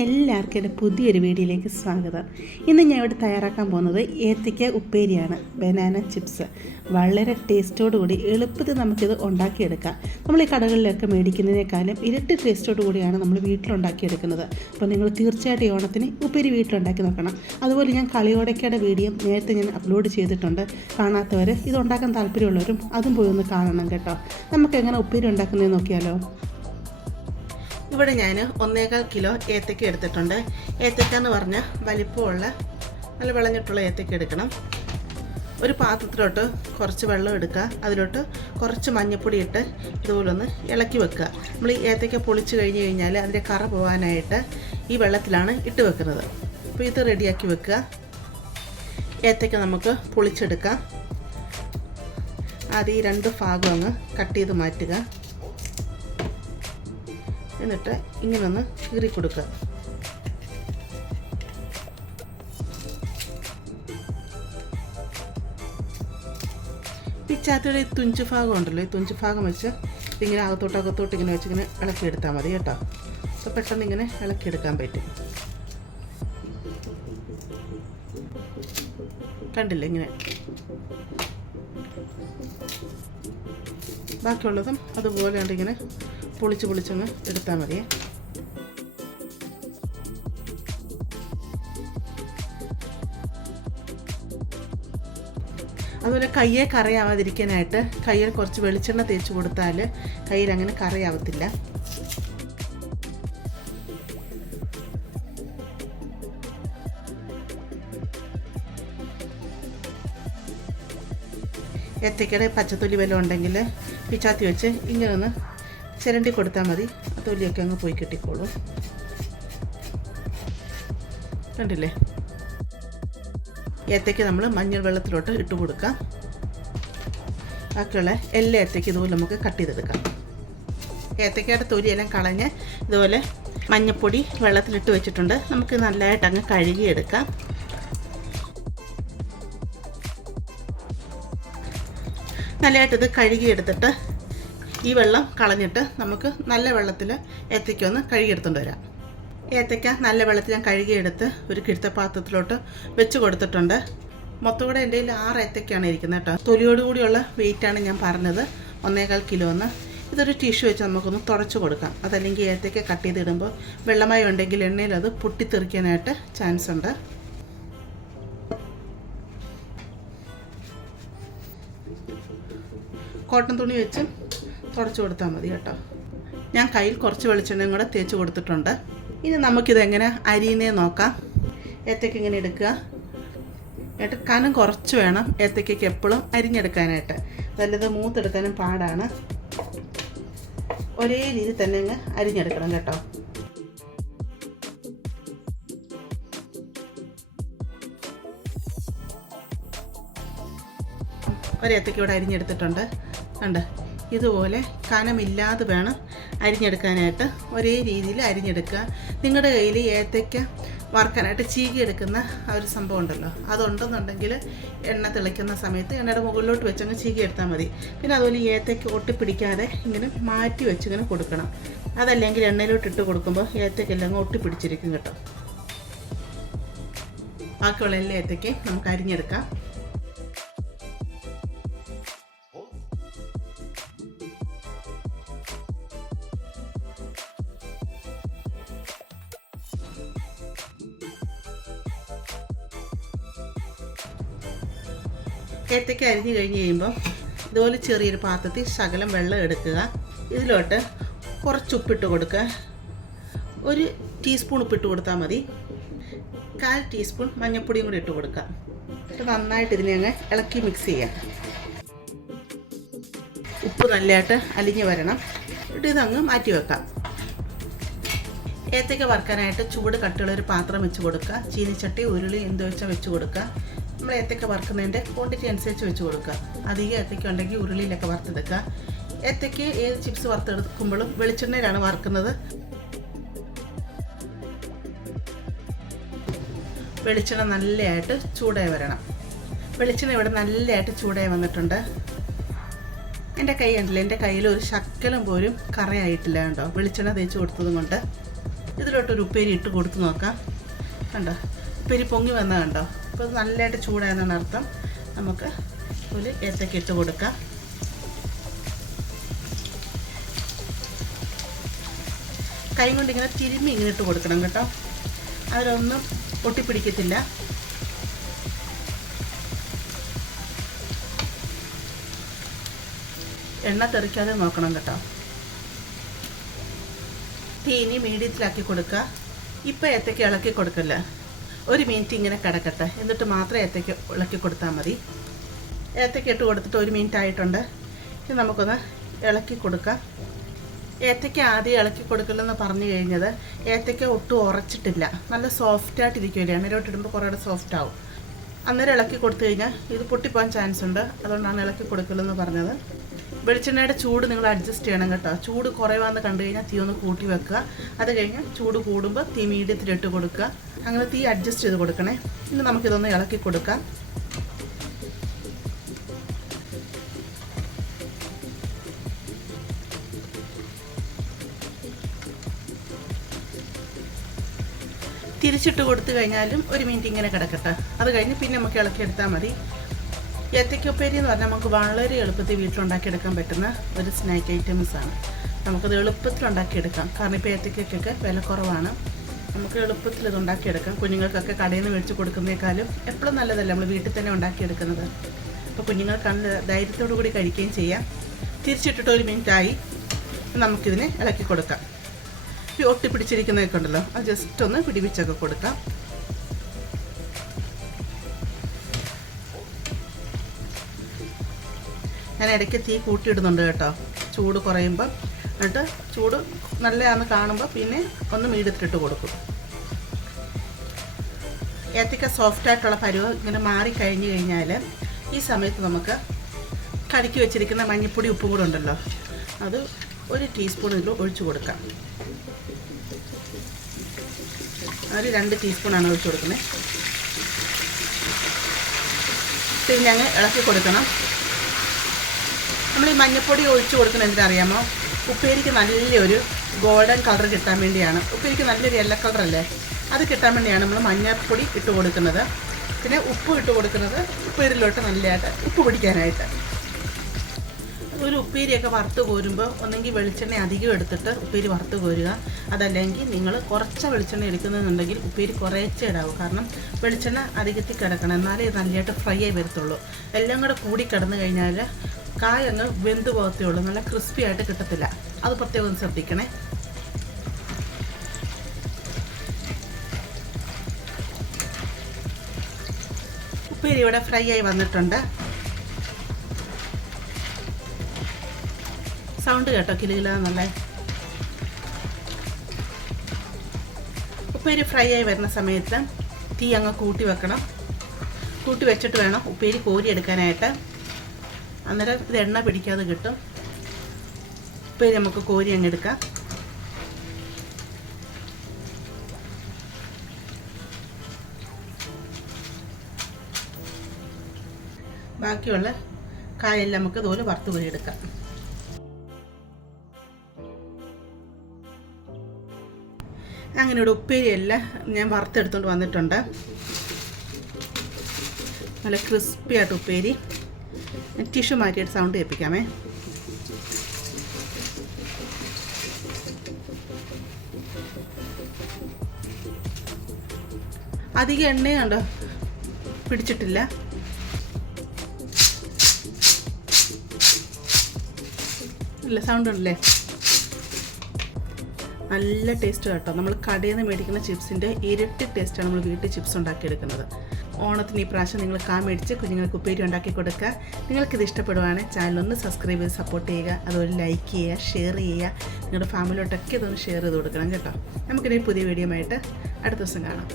എല്ലാവർക്കും എന്റെ പുതിയൊരു വീഡിയോയിലേക്ക് സ്വാഗതം. ഇന്ന് ഞാൻ ഇവിടെ തയ്യാറാക്കാൻ പോകുന്നത് ഏത്തയ്ക്ക ഉപ്പേരിയാണ് ബനാന ചിപ്സ്. വളരെ ടേസ്റ്റോടുകൂടി എളുപ്പത്തിൽ നമുക്കിത് ഉണ്ടാക്കിയെടുക്കാം. നമ്മൾ ഈ കടകളിലൊക്കെ മേടിക്കുന്നതിനേക്കാളും ഇരട്ടി ടേസ്റ്റോടു കൂടിയാണ് നമ്മൾ വീട്ടിലുണ്ടാക്കിയെടുക്കുന്നത്. അപ്പോൾ നിങ്ങൾ തീർച്ചയായിട്ടും ഓണത്തിന് ഉപ്പേരി വീട്ടിലുണ്ടാക്കി നോക്കണം. അതുപോലെ ഞാൻ കളിയോടക്കയുടെ വീഡിയോ നേരത്തെ ഞാൻ അപ്ലോഡ് ചെയ്തിട്ടുണ്ട്. കാണാത്തവർ ഇത് ഉണ്ടാക്കാൻ താല്പര്യമുള്ളവരും അതും പോയി ഒന്ന് കാണണം കേട്ടോ. നമുക്ക് എങ്ങനെ ഉപ്പേരി ഉണ്ടാക്കുന്നതെന്ന് നോക്കിയാലോ? ഇവിടെ ഞാൻ ഒന്നേകാൽ കിലോ ഏത്തക്ക എടുത്തിട്ടുണ്ട്. ഏത്തക്ക എന്ന് പറഞ്ഞാൽ വലിപ്പമുള്ള നല്ല വിളഞ്ഞിട്ടുള്ള ഏത്തക്ക എടുക്കണം. ഒരു പാത്രത്തിലോട്ട് കുറച്ച് വെള്ളം എടുക്കുക. അതിലോട്ട് കുറച്ച് മഞ്ഞൾപ്പൊടി ഇട്ട് ഇതുപോലെ ഒന്ന് ഇളക്കി വെക്കുക. നമ്മൾ ഈ ഏത്തക്ക പൊളിച്ച് കഴിഞ്ഞ് കഴിഞ്ഞാൽ അതിന്റെ കറ പോകാനായിട്ട് ഈ വെള്ളത്തിലാണ് ഇട്ട് വെക്കുന്നത്. അപ്പോൾ ഇത് റെഡിയാക്കി വെക്കുക. ഏത്തക്ക നമുക്ക് പൊളിച്ചെടുക്കാം. ആദ്യം ഈ രണ്ട് ഭാഗം അങ്ങ് കട്ട് ചെയ്ത് മാറ്റുക. എന്നിട്ട് ഇങ്ങനെ ഒന്ന് കീറി കൊടുക്കുക. പിച്ചാത്തിയുടെ തുഞ്ച് ഭാഗം ഉണ്ടല്ലോ ഈ തുഞ്ച് ഭാഗം വെച്ച് ഇങ്ങനെ അകത്തോട്ട് അകത്തോട്ട് ഇങ്ങനെ വെച്ച് ഇങ്ങനെ ഇളക്കിയെടുത്താൽ മതി കേട്ടോ. അപ്പോൾ പെട്ടെന്ന് ഇങ്ങനെ ഇളക്കിയെടുക്കാൻ പറ്റും. കണ്ടില്ല ഇങ്ങനെ? ബാക്കിയുള്ളതും അതുപോലെ ഉണ്ടിങ്ങനെ പൊളിച്ച് പൊളിച്ചൊന്ന് എടുത്താൽ മതിയേ അതുപോലെ കയ്യെ കറയാവാതിരിക്കാനായിട്ട് കയ്യിൽ കുറച്ച് വെളിച്ചെണ്ണ തേച്ച് കൊടുത്താൽ കയ്യിൽ അങ്ങനെ കറയാവത്തില്ല. ഏത്തക്കയുടെ പച്ചത്തൊലി വല്ലതും ഉണ്ടെങ്കിൽ പിച്ചാത്തി വെച്ച് ഇങ്ങനെ ഒന്ന് ചിരണ്ടി കൊടുത്താൽ മതി. തൊലിയൊക്കെ അങ്ങ് പോയി കിട്ടിക്കോളൂ. കണ്ടില്ലേ? ഏത്തയ്ക്ക് നമ്മൾ മഞ്ഞൾ വെള്ളത്തിലോട്ട് ഇട്ട് കൊടുക്കാം. ബാക്കിയുള്ള എല്ലാ ഏത്തയ്ക്ക് ഇതുപോലെ നമുക്ക് കട്ട് ചെയ്തെടുക്കാം. ഏത്തയ്ക്കയുടെ തൊലിയെല്ലാം കളഞ്ഞ് ഇതുപോലെ മഞ്ഞപ്പൊടി വെള്ളത്തിലിട്ട് വെച്ചിട്ടുണ്ട്. നമുക്ക് നല്ലതായിട്ട് അങ്ങ് കഴുകിയെടുക്കാം. നല്ലതായിട്ട് ഇത് കഴുകിയെടുത്തിട്ട് ഈ വെള്ളം കളഞ്ഞിട്ട് നമുക്ക് നല്ല വെള്ളത്തിൽ ഏത്തയ്ക്ക ഒന്ന് കഴുകിയെടുത്തുകൊണ്ട് വരാം. ഏത്തയ്ക്ക നല്ല വെള്ളത്തിൽ ഞാൻ കഴുകിയെടുത്ത് ഒരു കിഴുത്ത പാത്രത്തിലോട്ട് വെച്ച് കൊടുത്തിട്ടുണ്ട്. മൊത്തം കൂടെ എന്റെ കയ്യിൽ ആറ് ഏത്തയ്ക്കാണ് ഇരിക്കുന്നത് കേട്ടോ. തൊലിയോട് കൂടിയുള്ള വെയിറ്റാണ് ഞാൻ പറഞ്ഞത്. ഒന്നേകാൽ കിലോ എന്ന്. ഇതൊരു ടിഷ്യൂ വെച്ച് നമുക്കൊന്ന് തുടച്ച് കൊടുക്കാം. അതല്ലെങ്കിൽ ഏത്തയ്ക്ക കട്ട് ചെയ്തിടുമ്പോൾ വെള്ളമായി ഉണ്ടെങ്കിൽ എണ്ണയിൽ അത് പൊട്ടിത്തെറിക്കാനായിട്ട് ചാൻസ് ഉണ്ട്. കോട്ടൺ തുണി വെച്ച് തുടച്ച് കൊടുത്താൽ മതി കേട്ടോ. ഞാൻ കയ്യിൽ കുറച്ച് വെളിച്ചെണ്ണയും കൂടെ തേച്ച് കൊടുത്തിട്ടുണ്ട്. ഇനി നമുക്കിതെങ്ങനെ അരിനെ നോക്കാം. ഏത്തയ്ക്ക് ഇങ്ങനെ എടുക്കുക. എന്നിട്ട് കനം കുറച്ച് വേണം ഏത്തയ്ക്കൊക്കെ എപ്പോഴും അരിഞ്ഞെടുക്കാനായിട്ട്. നല്ലത് മൂത്തെടുക്കാനും പാടാണ്. ഒരേ രീതിയിൽ തന്നെ അങ്ങ് അരിഞ്ഞെടുക്കണം കേട്ടോ. ഒരേത്തയ്ക്ക് ഇവിടെ അരിഞ്ഞെടുത്തിട്ടുണ്ട്. കണ്ട്. ഇതുപോലെ കനമില്ലാതെ വേണം അരിഞ്ഞെടുക്കാനായിട്ട്. ഒരേ രീതിയിൽ അരിഞ്ഞെടുക്കുക. നിങ്ങളുടെ കയ്യിൽ ഏത്തയ്ക്ക വറുക്കാനായിട്ട് ചീകി എടുക്കുന്ന ആ ഒരു സംഭവം ഉണ്ടല്ലോ. അതുണ്ടെന്നുണ്ടെങ്കിൽ എണ്ണ തിളയ്ക്കുന്ന സമയത്ത് എണ്ണയുടെ മുകളിലോട്ട് വെച്ചങ്ങ് ചീകി എടുത്താൽ മതി. പിന്നെ അതുപോലെ ഏത്തയ്ക്ക് ഒട്ടിപ്പിടിക്കാതെ ഇങ്ങനെ മാറ്റി വെച്ച് ഇങ്ങനെ കൊടുക്കണം. അതല്ലെങ്കിൽ എണ്ണയിലോട്ട് ഇട്ട് കൊടുക്കുമ്പോൾ ഏത്തയ്ക്കെല്ലാം അങ്ങ് ഒട്ടിപ്പിടിച്ചിരിക്കും കേട്ടോ. ബാക്കിയുള്ള എല്ലാ ഏത്തയ്ക്ക് നമുക്ക് അരിഞ്ഞെടുക്കാം. ഏത്തയ്ക്ക അരിഞ്ഞു കഴിഞ്ഞ് കഴിയുമ്പോൾ ഇതുപോലെ ചെറിയൊരു പാത്രത്തിൽ ശകലം വെള്ളം എടുക്കുക. ഇതിലോട്ട് കുറച്ച് ഉപ്പിട്ട് കൊടുക്കുക. ഒരു ടീസ്പൂൺ ഉപ്പിട്ട് കൊടുത്താൽ മതി. കാൽ ടീസ്പൂൺ മഞ്ഞൾപ്പൊടിയും കൂടി ഇട്ട് കൊടുക്കുക. എന്നിട്ട് നന്നായിട്ട് ഇതിനെ അങ്ങ് ഇളക്കി മിക്സ് ചെയ്യാം ഉപ്പ് നല്ലതായിട്ട് അലിഞ്ഞ് വരണം. എന്നിട്ട് ഇതങ്ങ് മാറ്റി വെക്കാം. ഏത്തയ്ക്ക വറുക്കാനായിട്ട് ചൂട് കട്ടിയുള്ള ഒരു പാത്രം വെച്ച് കൊടുക്കുക. ചീനിച്ചട്ടി ഉരുളി എന്ത് വെച്ചാൽ വെച്ച് കൊടുക്കുക. നമ്മൾ ഏത്തക്ക വറുക്കുന്നതിന്റെ ക്വാണ്ടിറ്റി അനുസരിച്ച് വെച്ച് കൊടുക്കുക. അധികം ഏത്തക്ക ഉണ്ടെങ്കിൽ ഉരുളിയിലൊക്കെ വറുത്തെടുക്കുക. ഏത്തയ്ക്ക് ഏത് ചിപ്സ് വറുത്തെടുക്കുമ്പോഴും വെളിച്ചെണ്ണയിലാണ് വറുക്കുന്നത്. വെളിച്ചെണ്ണ നല്ലതായിട്ട് ചൂടായി വരണം. വെളിച്ചെണ്ണ ഇവിടെ നല്ലതായിട്ട് ചൂടായി വന്നിട്ടുണ്ട്. എന്റെ കൈ കണ്ടില്ല? എന്റെ കയ്യിൽ ഒരു ശക്കലം പോലും കറയായിട്ടില്ല കണ്ടോ? വെളിച്ചെണ്ണ തേച്ച് കൊടുത്തതും കൊണ്ട് ഇതിലോട്ടൊരു ഉപ്പേരി ഇട്ട് കൊടുത്ത് നോക്കാം. കണ്ടോ? ഉപ്പേരി പൊങ്ങി വന്നത് കണ്ടോ? അപ്പോൾ നല്ലതായിട്ട് ചൂടായെന്നാണ് അർത്ഥം. നമുക്ക് ഒരു ഏത്തക്ക ഇട്ട് കൊടുക്കാം. കൈ കൊണ്ട് ഇങ്ങനെ തിരുമ്മി ഇങ്ങനെ ഇട്ട് കൊടുക്കണം കേട്ടോ. അതിലൊന്നും ഒട്ടിപ്പിടിക്കത്തില്ല എണ്ണ തെറിക്കാതെ നോക്കണം കേട്ടോ. തീ ഇനി മീഡിയത്തിലാക്കി കൊടുക്കുക. ഇപ്പം ഏത്തക്ക ഇളക്കി കൊടുക്കല്ല? ഒരു മിനിറ്റ് ഇങ്ങനെ കിടക്കട്ടെ. എന്നിട്ട് മാത്രം ഏത്തയ്ക്ക് ഇളക്കി കൊടുത്താൽ മതി. ഏത്തയ്ക്ക ഇട്ട് കൊടുത്തിട്ട് ഒരു മിനിറ്റ് ആയിട്ടുണ്ട്. ഇനി നമുക്കൊന്ന് ഇളക്കി കൊടുക്കാം. ഏത്തയ്ക്ക ആദ്യം ഇളക്കി കൊടുക്കില്ലെന്ന് പറഞ്ഞു കഴിഞ്ഞത് ഏത്തയ്ക്ക ഒട്ടും ഉറച്ചിട്ടില്ല. നല്ല സോഫ്റ്റ് ആയിട്ടിരിക്കുമല്ലേ എണ്ണയിലോട്ട് ഇടുമ്പോൾ കുറേ സോഫ്റ്റ് ആവും. അന്നേരം ഇളക്കി കൊടുത്തു കഴിഞ്ഞാൽ ഇത് പൊട്ടിപ്പോകാൻ ചാൻസ് ഉണ്ട്. അതുകൊണ്ടാണ് ഇളക്കി കൊടുക്കില്ലെന്ന് പറഞ്ഞത്. വെളിച്ചെണ്ണയുടെ ചൂട് നിങ്ങൾ അഡ്ജസ്റ്റ് ചെയ്യണം കേട്ടോ. ചൂട് കുറവാന്ന് കണ്ടു കഴിഞ്ഞാൽ തീ ഒന്ന് കൂട്ടി വെക്കുക. അത് കഴിഞ്ഞ് ചൂട് കൂടുമ്പോൾ തീ മീഡിയത്തിലിട്ട് കൊടുക്കുക. അങ്ങനെ തീ അഡ്ജസ്റ്റ് ചെയ്ത് കൊടുക്കണേ. ഇനി നമുക്കിതൊന്ന് ഇളക്കി കൊടുക്കാം. തിരിച്ചിട്ട് കൊടുത്തു കഴിഞ്ഞാലും ഒരു മിനിറ്റ് ഇങ്ങനെ കിടക്കട്ടെ. അത് കഴിഞ്ഞ് പിന്നെ നമുക്ക് ഇളക്കി ഇളക്കിയെടുത്താൽ മതി. ഏത്തയ്ക്കൊപ്പേരി എന്ന് പറഞ്ഞാൽ നമുക്ക് വളരെ എളുപ്പത്തിൽ വീട്ടിലുണ്ടാക്കിയെടുക്കാൻ പറ്റുന്ന ഒരു സ്നാക്ക് ഐറ്റംസ് ആണ്. നമുക്കത് എളുപ്പത്തിൽ ഉണ്ടാക്കിയെടുക്കാം. കാരണം ഇപ്പോൾ ഏത്തയ്ക്കൊക്കെ വില കുറവാണ്. നമുക്ക് എളുപ്പത്തിൽ ഇത് ഉണ്ടാക്കിയെടുക്കാം. കുഞ്ഞുങ്ങൾക്കൊക്കെ കടയിൽ നിന്ന് മേടിച്ച് കൊടുക്കുന്നേക്കാളും എപ്പോഴും നല്ലതല്ല നമ്മൾ വീട്ടിൽ തന്നെ ഉണ്ടാക്കിയെടുക്കുന്നത്. അപ്പോൾ കുഞ്ഞുങ്ങൾക്ക് നല്ല ധൈര്യത്തോടു കൂടി കഴിക്കുകയും ചെയ്യാം. തിരിച്ചിട്ടിട്ട് ഒരു മിനിറ്റായി നമുക്കിതിനെ ഇളക്കി കൊടുക്കാം. ഈ ഒട്ടിപ്പിടിച്ചിരിക്കുന്നതൊക്കെ ഉണ്ടല്ലോ അത് ജസ്റ്റ് ഒന്ന് പിടിപ്പിച്ചൊക്കെ കൊടുക്കാം. ഞാൻ ഇടയ്ക്ക് തീ കൂട്ടിയിടുന്നുണ്ട് കേട്ടോ. ചൂട് കുറയുമ്പോൾ എന്നിട്ട് ചൂട് നല്ലതാണെന്ന് കാണുമ്പോൾ പിന്നെ ഒന്ന് മീഡിയത്തിലിട്ട് കൊടുക്കും. ഏത്തക്ക സോഫ്റ്റായിട്ടുള്ള പരുവ് ഇങ്ങനെ മാറി കഴിഞ്ഞ് കഴിഞ്ഞാൽ ഈ സമയത്ത് നമുക്ക് കടുക്കി വെച്ചിരിക്കുന്ന മഞ്ഞപ്പൊടി ഉപ്പും കൂടെ ഉണ്ടല്ലോ. അത് ഒരു ടീസ്പൂൺ ഇതിൽ ഒഴിച്ചു കൊടുക്കാം. ഒരു രണ്ട് ടീസ്പൂണാണ് ഒഴിച്ചു കൊടുക്കുന്നത്. പിന്നെ അങ്ങ് ഇളക്കി കൊടുക്കണം. നമ്മൾ ഈ മഞ്ഞപ്പൊടി ഒഴിച്ചു കൊടുക്കുന്നത് എന്തിനറിയാമോ? ഉപ്പേരിക്ക് നല്ലൊരു ഗോൾഡൻ കളർ കിട്ടാൻ വേണ്ടിയാണ്. ഉപ്പേരിക്ക് നല്ലൊരു യെല്ലോ കളർ അല്ലേ അത് കിട്ടാൻ വേണ്ടിയാണ് നമ്മൾ മഞ്ഞൾപ്പൊടി ഇട്ട് കൊടുക്കുന്നത്. പിന്നെ ഉപ്പ് ഇട്ട് കൊടുക്കുന്നത് ഉപ്പേരിലോട്ട് നല്ലതായിട്ട് ഉപ്പ് പിടിക്കാനായിട്ട്. ഒരു ഉപ്പേരിയൊക്കെ വറുത്ത് കോരുമ്പോൾ ഒന്നെങ്കിൽ വെളിച്ചെണ്ണ അധികം എടുത്തിട്ട് ഉപ്പേരി വറുത്ത് കോരുക. അതല്ലെങ്കിൽ നിങ്ങൾ കുറച്ച് വെളിച്ചെണ്ണ എടുക്കുന്നുണ്ടെങ്കിൽ ഉപ്പേരി കുറേച്ചേ ഇടാവും. കാരണം വെളിച്ചെണ്ണ അധികത്തിൽ കിടക്കണം. എന്നാലേ നല്ലതായിട്ട് ഫ്രൈ ആയി വരത്തുള്ളൂ. എല്ലാം കൂടെ കൂടി കിടന്നു കഴിഞ്ഞാൽ കായ അങ്ങ് വെന്ത് പോകത്തേ ഉള്ളൂ. നല്ല ക്രിസ്പി ആയിട്ട് കിട്ടത്തില്ല. അത് പ്രത്യേകം ശ്രദ്ധിക്കണേ. ഉപ്പേരി ഇവിടെ ഫ്രൈ ആയി വന്നിട്ടുണ്ട്. സൗണ്ട് കേട്ടോ കിലുകിലാന്നുള്ള ഉപ്പേരി ഫ്രൈ ആയി വരുന്ന സമയത്ത് തീ അങ്ങ് കൂട്ടി വെക്കണം. കൂട്ടി വെച്ചിട്ട് വേണം ഉപ്പേരി കോരി എടുക്കാനായിട്ട് അന്നേരം ഇത് എണ്ണ പിടിക്കാതെ കിട്ടും. ഇപ്പം നമുക്ക് കോരി അങ്ങ് എടുക്കാം. ബാക്കിയുള്ള കായെല്ലാം നമുക്ക് ഇതുപോലെ വറുത്ത് കോരി എടുക്കാം. അങ്ങനെ ഇവിടെ ഉപ്പേരിയെല്ലാം ഞാൻ വറുത്തെടുത്തുകൊണ്ട് വന്നിട്ടുണ്ട്. നല്ല ക്രിസ്പി ആയിട്ട് ഉപ്പേരി. ടിഷ്യൂ മാറ്റിയിട്ട് സൗണ്ട് കേൾപ്പിക്കാമേ. അധികം എണ്ണയും കണ്ടോ? പിടിച്ചിട്ടില്ല. ഇല്ല സൗണ്ട് ഉണ്ടല്ലേ? നല്ല ടേസ്റ്റ് കേട്ടോ. നമ്മൾ കടയിൽ നിന്ന് മേടിക്കുന്ന ചിപ്സിന്റെ ഇരട്ടി ടേസ്റ്റാണ് നമ്മൾ വീട്ടിൽ ചിപ്സ് ഉണ്ടാക്കിയെടുക്കുന്നത്. ഓണത്തിന് ഈ പ്രാവശ്യം നിങ്ങൾ കാ മേടിച്ച് കുഞ്ഞുങ്ങൾക്ക് ഉപ്പേരി ഉണ്ടാക്കി കൊടുക്കുക. നിങ്ങൾക്കിത് ഇഷ്ടപ്പെടുവാണെങ്കിൽ ചാനലൊന്ന് സബ്സ്ക്രൈബ് ചെയ്ത് സപ്പോർട്ട് ചെയ്യുക. അതുപോലെ ലൈക്ക് ചെയ്യുക ഷെയർ ചെയ്യുക. നിങ്ങളുടെ ഫാമിലിയോട്ടൊക്കെ ഇതൊന്ന് ഷെയർ ചെയ്ത് കൊടുക്കണം കേട്ടോ. നമുക്കിനി പുതിയ വീഡിയോ ആയിട്ട് അടുത്ത ദിവസം കാണാം.